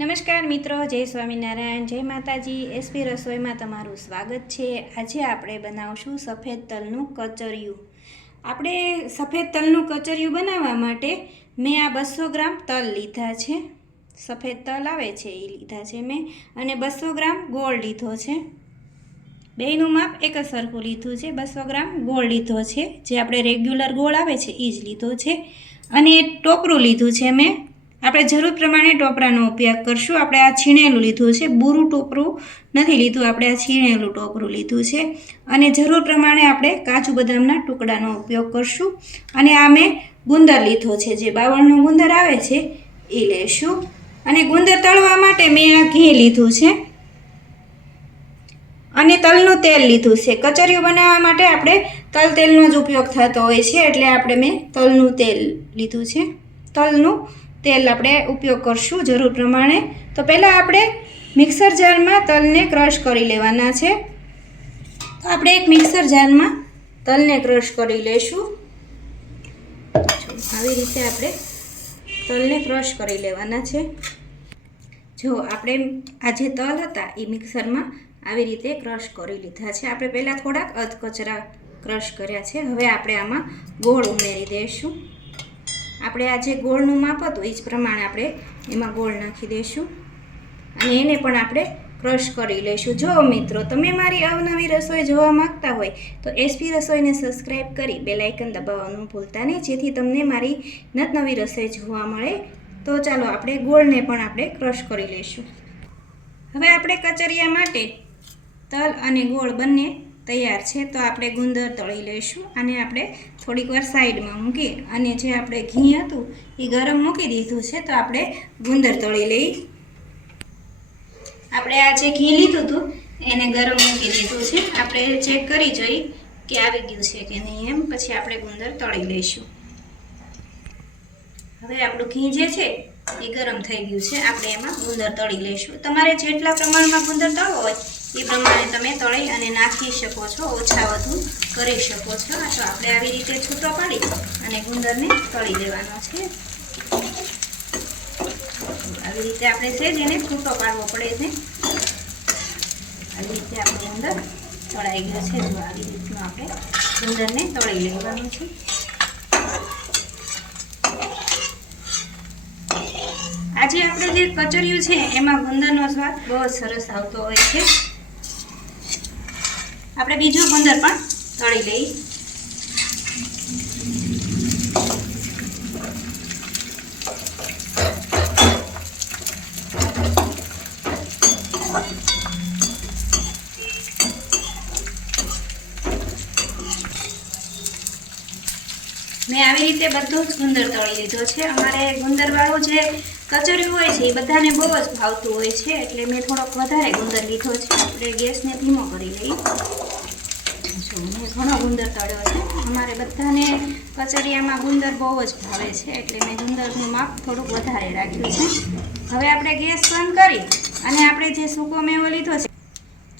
નમસ્કાર મિત્રો, જય સ્વામિનારાયણ, જય માતાજી. એસપી રસોઈમાં તમારું સ્વાગત છે. આજે આપણે બનાવશું સફેદ તલનું કચરિયું. આપણે સફેદ તલનું કચરિયું બનાવવા માટે મેં આ બસો ગ્રામ તલ લીધા છે. સફેદ તલ આવે છે, એ લીધા છે મેં. અને બસો ગ્રામ ગોળ લીધો છે. બેયનું માપ એક જ સરખું લીધું છે. બસો ગ્રામ ગોળ લીધો છે. જે આપણે રેગ્યુલર ગોળ આવે છે, એ જ લીધો છે. અને ટોપરું લીધું છે મેં. આપણે જરૂર પ્રમાણે ટોપરાનો ઉપયોગ કરશું. આપણે આ છીણેલું લીધું છે. બૂરું ટોપરું નથી લીધું. આપણે આ છીણેલું ટોપરું લીધું છે. અને જરૂર પ્રમાણે આપણે કાજુ બદામના ટુકડાનો ઉપયોગ કરશું. અને આ મેં ગુંદર લીધો છે. જે બાવળનો ગુંદર આવે છે, એ લેશું. અને ગુંદર તળવા માટે મેં આ ઘી લીધું છે. અને તલનું તેલ લીધું છે. કચરિયું બનાવવા માટે આપણે તલ તેલનો જ ઉપયોગ થતો હોય છે. એટલે આપણે મેં તલનું તેલ લીધું છે. તલનું તેલ આપણે ઉપયોગ કરશું જરૂર પ્રમાણે. તો પહેલાં આપણે મિક્સર જારમાં તલને ક્રશ કરી લેવાના છે. તો આપણે એક મિક્સર જારમાં તલને ક્રશ કરી લેશું. આવી રીતે આપણે તલને ક્રશ કરી લેવાના છે. જો આપણે આ જે તલ હતા એ મિક્સરમાં આવી રીતે ક્રશ કરી લીધા છે. આપણે પહેલાં થોડાક અધકચરા ક્રશ કર્યા છે. હવે આપણે આમાં ગોળ ઉમેરી દઈશું. આપણે આ જે ગોળનું માપ હતું, એ જ પ્રમાણે આપણે એમાં ગોળ નાખી દઈશું. અને એને પણ આપણે ક્રશ કરી લઈશું. જો મિત્રો, તમે મારી અવનવી રસોઈ જોવા માંગતા હોય, તો એસપી રસોઈને સબસ્ક્રાઈબ કરી બેલાઇકન દબાવવાનું ભૂલતા નહીં. જેથી તમને મારી નતનવી રસોઈ જોવા મળે. તો ચાલો આપણે ગોળને પણ આપણે ક્રશ કરી લઈશું. હવે આપણે કચરિયા માટે તલ અને ગોળ બંને તૈયાર છે, તો આપણે ગુંદર તળી લઈશું અને આપણે થોડીક વાર સાઈડમાં મૂકી અને જે આપણે ઘી હતું એ ગરમ મૂકી દીધું છે, તો આપણે ગુંદર તળી લઈ. આપણે આ જે ઘી લીધું હતું, એને ગરમ મૂકી દીધું છે. આપણે ચેક કરી જોઈ કે આવી ગયું છે કે નહીં એમ, પછી આપણે ગુંદર તળી લઈશું. હવે આપણું ઘી જે છે, એ ગરમ થઈ ગયું છે. આપણે એમાં ગુંદર તળી લઈશું. તમારે જેટલા પ્રમાણમાં ગુંદર તળવો હોય એ પ્રમાણે તમે તળી અને નાખી શકો છો, ઓછા વધુ કરી શકો છો. તો આપણે આવી રીતે છૂટો પાડી અને ગુંદરને તળી દેવાનો છે. આવી રીતે આપણે છે જેને છૂટો પાડવો પડે છે. આવી રીતે આપણે ગુંદર તળાઈ ગયો છે. જો આવી રીતનું આપણે ગુંદરને તળી લેવાનું છે. આજે આપણે જે કચરિયું છે, એમાં ગુંદરનો સ્વાદ બહુ સરસ આવતો હોય છે. આપણે બીજું ગુંદર પણ તળી લઈ મેં આવી રીતે બધું જ ગુંદર તળી લીધો છે. અમારે ગુંદરવાળું જે કચરિયું હોય છે, એ બધાને બહુ જ ભાવતું હોય છે, એટલે મેં થોડોક વધારે ગુંદર લીધો છે. આપણે ગેસને ધીમો કરી લઈ જો, મેં ઘણો ગુંદર તળ્યો છે. અમારે બધાને કચરિયામાં ગુંદર બહુ જ ભાવે છે, એટલે મેં ગુંદરનું માપ થોડુંક વધારે રાખ્યું છે. હવે આપણે ગેસ બંધ કરી અને આપણે જે સૂકો મેવો લીધો છે,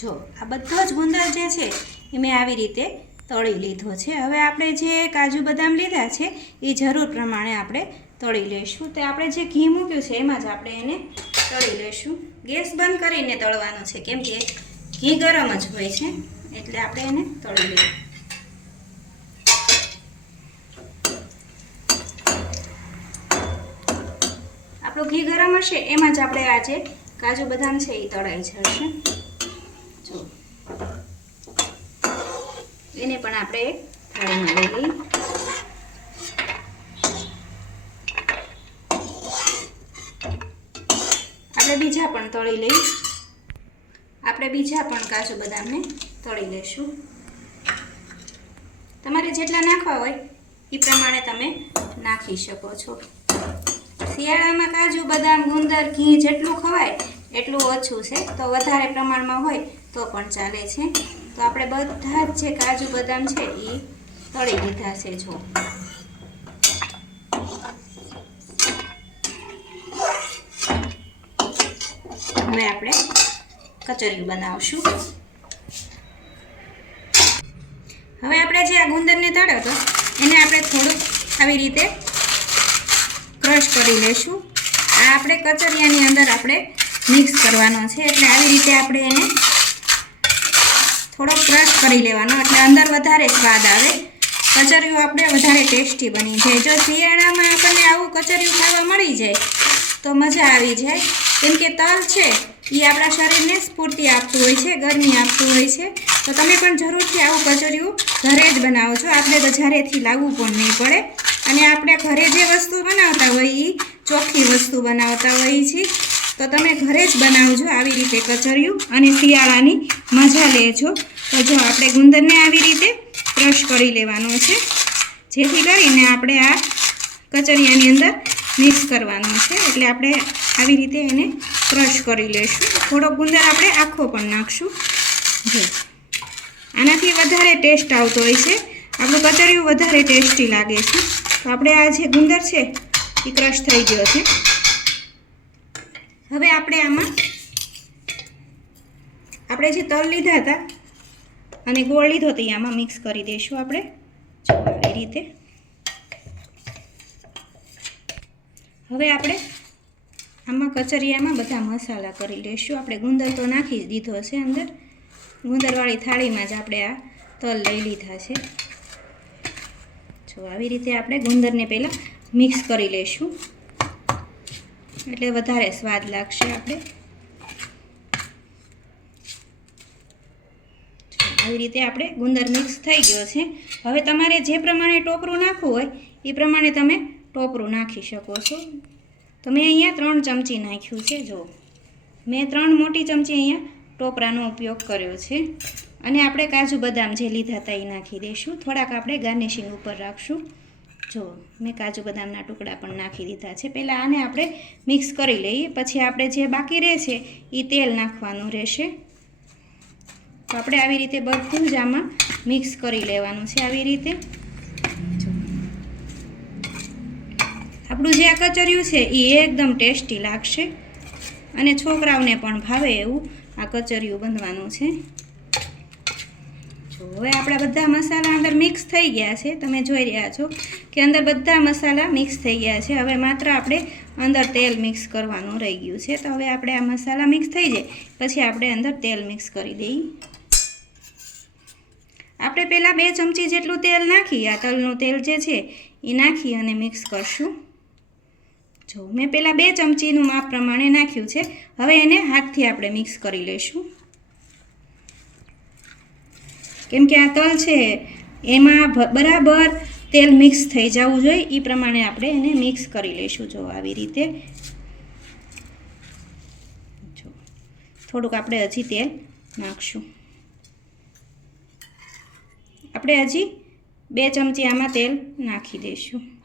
જો, આ બધો જ ગુંદર જે છે, એ મેં આવી રીતે તળી લીધો છે. હવે આપણે જે કાજુ બદામ લીધા છે, એ જરૂર પ્રમાણે આપણે તળી લઈશું. તો આપણે જે ઘી મૂક્યું છે, એમાં જ આપણે એને તળી લઈશું. ગેસ બંધ કરીને તળવાનું છે, કેમ કે ઘી ગરમ જ હોય છે, એટલે આપણે એને તળી લઈએ. આપણું ઘી ગરમ હશે, એમાં જ આપણે આજે કાજુ બદામ છે, એ તળાઈ જશે. જો. એને પણ આપણે થાળીમાં લઈ લઈએ આપણે બીજા પણ તળી લઈ આપણે બીજા પણ કાજુ બદામને તળી લઈશું. તમારે જેટલા નાખવા હોય એ પ્રમાણે તમે નાખી શકો છો. શિયાળામાં કાજુ, બદામ, ગુંદર, ઘી જેટલું ખવાય એટલું ઓછું છે. તો વધારે પ્રમાણમાં હોય તો પણ ચાલે છે. તો આપણે બધા જ જે કાજુ, બદામ છે એ તળી લીધા છે જો. હવે આપણે કચરિયું બનાવશું. હવે આપણે જે આ ગુંદરને તળ્યો હતો, એને આપણે થોડુંક આવી રીતે ક્રશ કરી લેશું આ આપણે કચરિયાની અંદર આપણે મિક્સ કરવાનો છે, એટલે આવી રીતે આપણે એને થોડો ક્રશ કરી લેવાનો, એટલે અંદર વધારે સ્વાદ આવે. કચરિયું આપણે વધારે ટેસ્ટી બની જાય. જો શિયાળામાં આપણને આવું કચરિયું ખાવા મળી જાય તો મજા આવી જાય. કેમ કે તલ છે એ આપણા શરીરને સ્ફૂર્તિ આપતું હોય છે, ગરમી આપતું હોય છે. તો તમે પણ જરૂરથી આવું કચરિયું ઘરે જ બનાવો છો. આપણે બજારેથી લાવવું પણ નહીં પડે. અને આપણે ઘરે જે વસ્તુ બનાવતા હોય એ ચોખ્ખી વસ્તુ બનાવતા હોઈએ છીએ તો તમે ઘરે જ બનાવજો આવી રીતે કચરિયું અને શિયાળાની મજા લેજો. તો જો આપણે ગુંદરને આવી રીતે ક્રશ કરી લેવાનો છે. જેથી કરીને આપણે આ કચરિયાની અંદર મિક્સ કરવાનું છે. એટલે આપણે આવી રીતે એને ક્રશ કરી લઈશું. થોડો ગુંદર આપણે આખો પણ નાખશું. જો. આનાથી વધારે ટેસ્ટ આવતો હોય છે. આપણું કચરિયું વધારે ટેસ્ટી લાગે છે. તો આપણે આ જે ગુંદર છે, એ ક્રશ થઈ ગયો છે. હવે આપણે આમાં આપણે જે તલ લીધા હતા, અને ગોળ લીધો તો આમાં મિક્સ કરી દઈશું આપણે. આવી રીતે. હવે આપણે આમાં કચરિયામાં બધા મસાલા કરી લઈશું આપણે ગુંદર તો નાખી દીધો છે અંદર. ગુંદરવાળી થાળીમાં જ આપણે આ તલ લઈ લીધા છે. જો આવી રીતે આપણે ગુંદરને પહેલાં મિક્સ કરી લઈશું એટલે વધારે સ્વાદ લાગશે આપણે. આવી રીતે આપણે ગુંદર મિક્સ થઈ ગયો છે. હવે તમારે જે પ્રમાણે ટોપરું નાખવું હોય, એ પ્રમાણે તમે ટોપરું નાખી શકો છો. તો મેં અહીંયા ત્રણ ચમચી નાખ્યું છે જો મેં ત્રણ મોટી ચમચી અહીંયા ટોપરાનો ઉપયોગ કર્યો છે. અને આપણે કાજુ બદામ જે લીધા હતા એ નાખી દઈશું. થોડાક આપણે ગાર્નિશિંગ ઉપર રાખશું. જો મેં કાજુ બદામના ટુકડા પણ નાખી દીધા છે. પહેલાં આને આપણે મિક્સ કરી લઈએ. પછી આપણે જે બાકી રહેશે એ તેલ નાખવાનું રહેશે. તો આપણે આવી રીતે બધું જ આમાં મિક્સ કરી લેવાનું છે, આવી રીતે. આપણું જે આ કચરિયું છે એ એકદમ ટેસ્ટી લાગશે. અને છોકરાઓને પણ ભાવે એવું આ કચરિયું બનવાનું છે. જો, હવે આપણા બધા મસાલા અંદર મિક્સ થઈ ગયા છે. તમે જોઈ રહ્યા છો કે અંદર બધા મસાલા મિક્સ થઈ ગયા છે. હવે માત્ર આપણે અંદર તેલ મિક્સ કરવાનું રહી ગયું છે. તો હવે આપણે આ મસાલા મિક્સ થઈ જાય, પછી આપણે અંદર તેલ મિક્સ કરી દઈએ. આપણે પહેલાં બે ચમચી જેટલું તેલ નાખી, આ તલનું તેલ જે છે એ નાખી અને મિક્સ કરશું. જો મેં પહેલાં બે ચમચીનું માપ પ્રમાણે નાખ્યું છે. હવે એને હાથથી આપણે મિક્સ કરી લઈશું. કેમ કે આ તલ છે, એમાં બરાબર તેલ મિક્સ થઈ જવું જોઈએ. એ પ્રમાણે આપણે એને મિક્સ કરી લઈશું. જો આવી રીતે. જો, થોડુંક આપણે હજી તેલ નાખશું. આપણે હજી બે ચમચી આમાં તેલ નાખી દઈશું.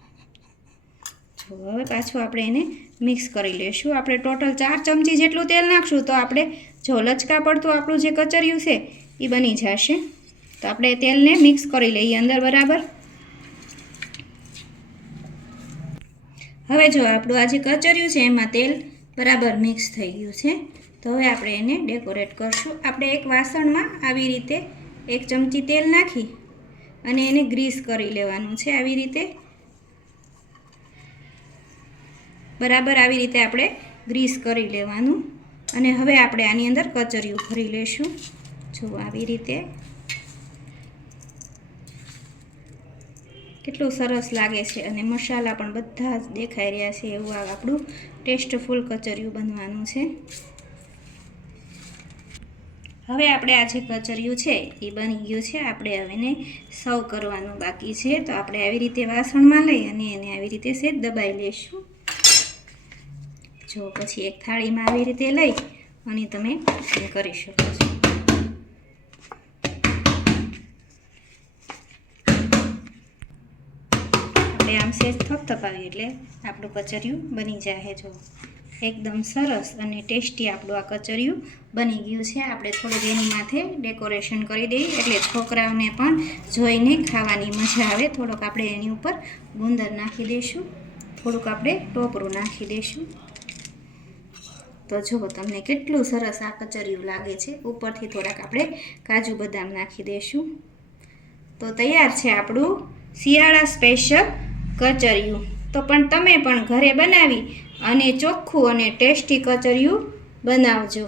જો હવે પાછું આપણે એને મિક્સ કરી લઈશું. આપણે ટોટલ ચાર ચમચી જેટલું તેલ નાખશું તો આપણે જો લચકા પડતું આપણું જે કચરિયું છે એ બની જશે. તો આપણે તેલને મિક્સ કરી લઈએ અંદર બરાબર. હવે જો આપણું આ જે કચરિયું છે એમાં તેલ બરાબર મિક્સ થઈ ગયું છે. તો હવે આપણે એને ડેકોરેટ કરશું. આપણે એક વાસણમાં આવી રીતે એક ચમચી તેલ નાખી અને એને ગ્રીસ કરી લેવાનું છે. આવી રીતે બરાબર આવી રીતે આપણે ગ્રીસ કરી લેવાનું. અને હવે આપણે આની અંદર કચરિયું ભરી લેશું. જો આવી રીતે. કેટલું સરસ લાગે છે અને મસાલા પણ બધા જ દેખાઈ રહ્યા છે એવું આ આપણું ટેસ્ટફુલ કચરિયું બનવાનું છે. હવે આપણે આ જે કચરિયું છે એ બની ગયું છે. આપણે હવે એને સર્વ કરવાનું બાકી છે. તો આપણે આવી રીતે વાસણમાં લઈ અને એને આવી રીતે સેજ દબાઈ લઈશું જો પછી એક થાળીમાં આવી રીતે લઈ અને તમે કરી શકો છો. આપણે આમ સેજ થપથપાવીએ એટલે આપણું કચરિયું બની જાય જો. એકદમ સરસ અને ટેસ્ટી આપણું આ કચરિયું બની ગયું છે. આપણે થોડુંક એની માથે ડેકોરેશન કરી દઈએ એટલે છોકરાઓને પણ જોઈને ખાવાની મજા આવે. થોડોક આપણે એની ઉપર ગુંદર નાખી દઈશું. થોડુંક આપણે ટોપરું નાખી દઈશું. તો જુઓ તમને કેટલું સરસ આ કચરિયું લાગે છે. ઉપરથી થોડાક આપણે કાજુ બદામ નાખી દઈશું. તો તૈયાર છે આપણું શિયાળા સ્પેશિયલ કચરિયું. તો પણ તમે પણ ઘરે બનાવી અને ચોખ્ખું અને ટેસ્ટી કચરિયું બનાવજો.